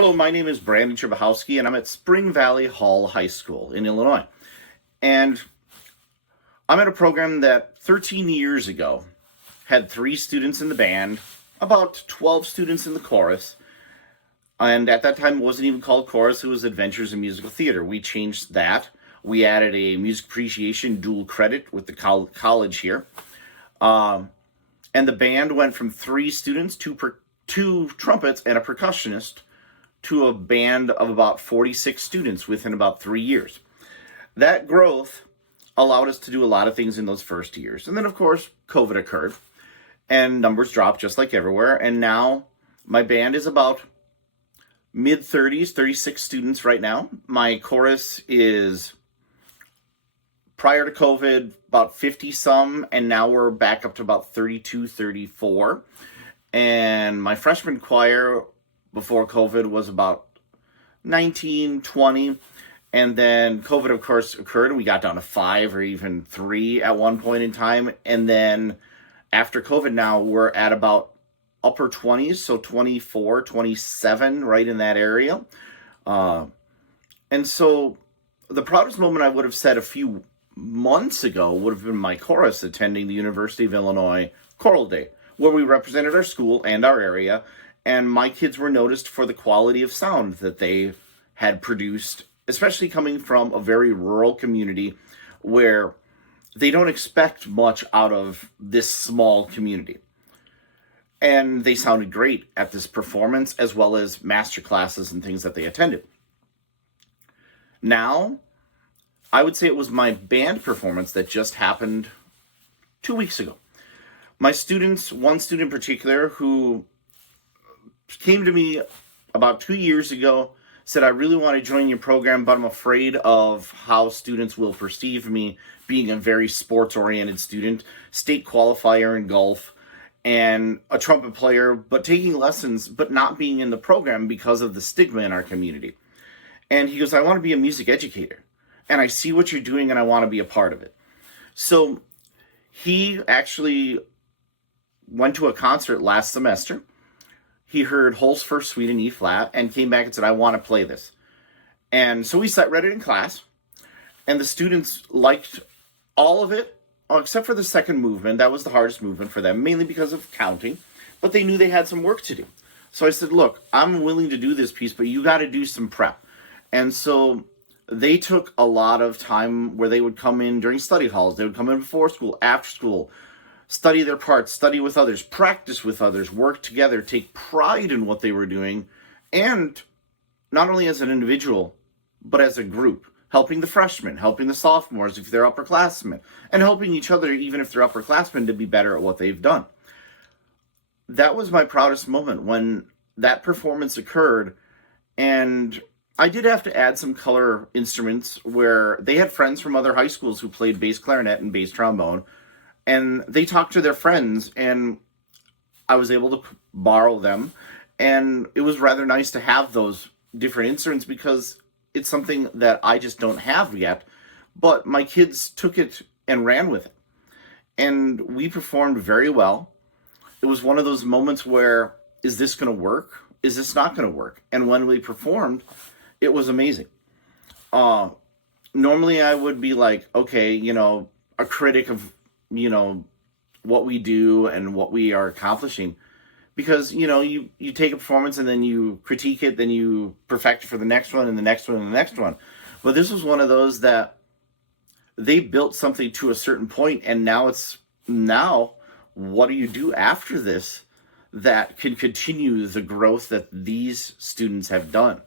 Hello, my name is Brandon Czubachowski, and I'm at Spring Valley Hall High School in Illinois. And I'm at a program that 13 years ago had 3 students in the band, about 12 students in the chorus, and at that time it wasn't even called chorus, it was Adventures in Musical Theater. We changed that. We added a music appreciation dual credit with the college here. And the band went from 3 students, 2 trumpets, and a percussionist, to a band of about 46 students within about 3 years. That growth allowed us to do a lot of things in those first years. And then, of course, COVID occurred, and numbers dropped just like everywhere. And now my band is about mid-30s, 36 students right now. My chorus is, prior to COVID, about 50-some, and now we're back up to about 32, 34. And my freshman choir before COVID was about 19, 20. And then COVID, of course, occurred, and we got down to 5 or even 3 at one point in time. And then after COVID now, we're at about upper 20s, so 24, 27, right in that area. And so the proudest moment I would have said a few months ago would have been my chorus attending the University of Illinois Choral Day, where we represented our school and our area, and my kids were noticed for the quality of sound that they had produced, especially coming from a very rural community where they don't expect much out of this small community. And they sounded great at this performance, as well as master classes and things that they attended. Now, I would say it was my band performance that just happened 2 weeks ago. My students, one student in particular, who came to me about 2 years ago, said, I really want to join your program, but I'm afraid of how students will perceive me being a very sports-oriented student, state qualifier in golf, and a trumpet player, but taking lessons, but not being in the program because of the stigma in our community. And he goes, I want to be a music educator, and I see what you're doing, and I want to be a part of it. So he actually went to a concert last semester. He heard Holst's First Suite in E-flat and came back and said, I want to play this. And so we read it in class, and the students liked all of it, except for the second movement. That was the hardest movement for them, mainly because of counting, but they knew they had some work to do. So I said, look, I'm willing to do this piece, but you got to do some prep. And so they took a lot of time where they would come in during study halls. They would come in before school, after school, study their parts, study with others, practice with others, work together, take pride in what they were doing, and not only as an individual, but as a group, helping the freshmen, helping the sophomores if they're upperclassmen, and helping each other, even if they're upperclassmen, to be better at what they've done. That was my proudest moment when that performance occurred, and I did have to add some color instruments where they had friends from other high schools who played bass clarinet and bass trombone, and they talked to their friends, and I was able to borrow them. And it was rather nice to have those different instruments because it's something that I just don't have yet. But my kids took it and ran with it. And we performed very well. It was one of those moments where, is this going to work? Is this not going to work? And when we performed, it was amazing. Normally I would be like, okay, a critic of what we do and what we are accomplishing, because you take a performance and then you critique it, then you perfect it for the next one and the next one and the next one. But this was one of those that they built something to a certain point, and now what do you do after this that can continue the growth that these students have done?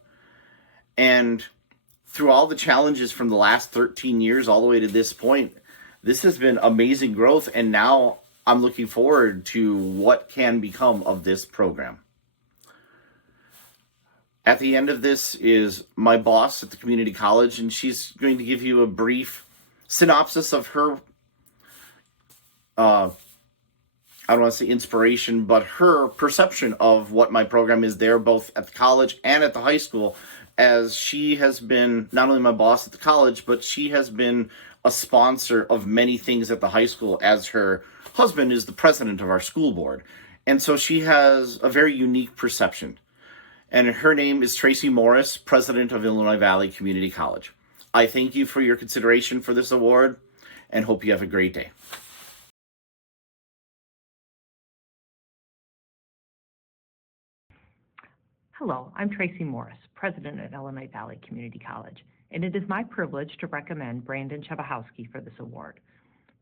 And through all the challenges from the last 13 years all the way to this point, this has been amazing growth, and now I'm looking forward to what can become of this program. At the end of this is my boss at the community college, and she's going to give you a brief synopsis of her, I don't want to say inspiration, but her perception of what my program is there, both at the college and at the high school, as she has been not only my boss at the college, but she has been a sponsor of many things at the high school, as her husband is the president of our school board. And so she has a very unique perception. And her name is Tracy Morris, president of Illinois Valley Community College. I thank you for your consideration for this award and hope you have a great day. Hello, I'm Tracy Morris, president at Illinois Valley Community College, and it is my privilege to recommend Brandon Czubachowski for this award.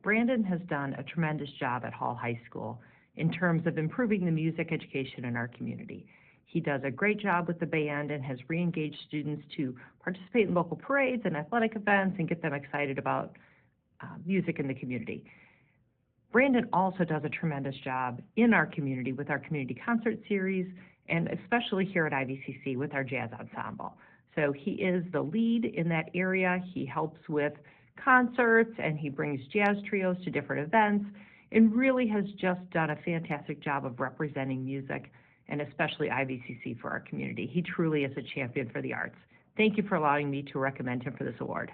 Brandon has done a tremendous job at Hall High School in terms of improving the music education in our community. He does a great job with the band and has re-engaged students to participate in local parades and athletic events and get them excited about music in the community. Brandon also does a tremendous job in our community with our community concert series, and especially here at IVCC with our jazz ensemble. So he is the lead in that area. He helps with concerts and he brings jazz trios to different events and really has just done a fantastic job of representing music and especially IVCC for our community. He truly is a champion for the arts. Thank you for allowing me to recommend him for this award.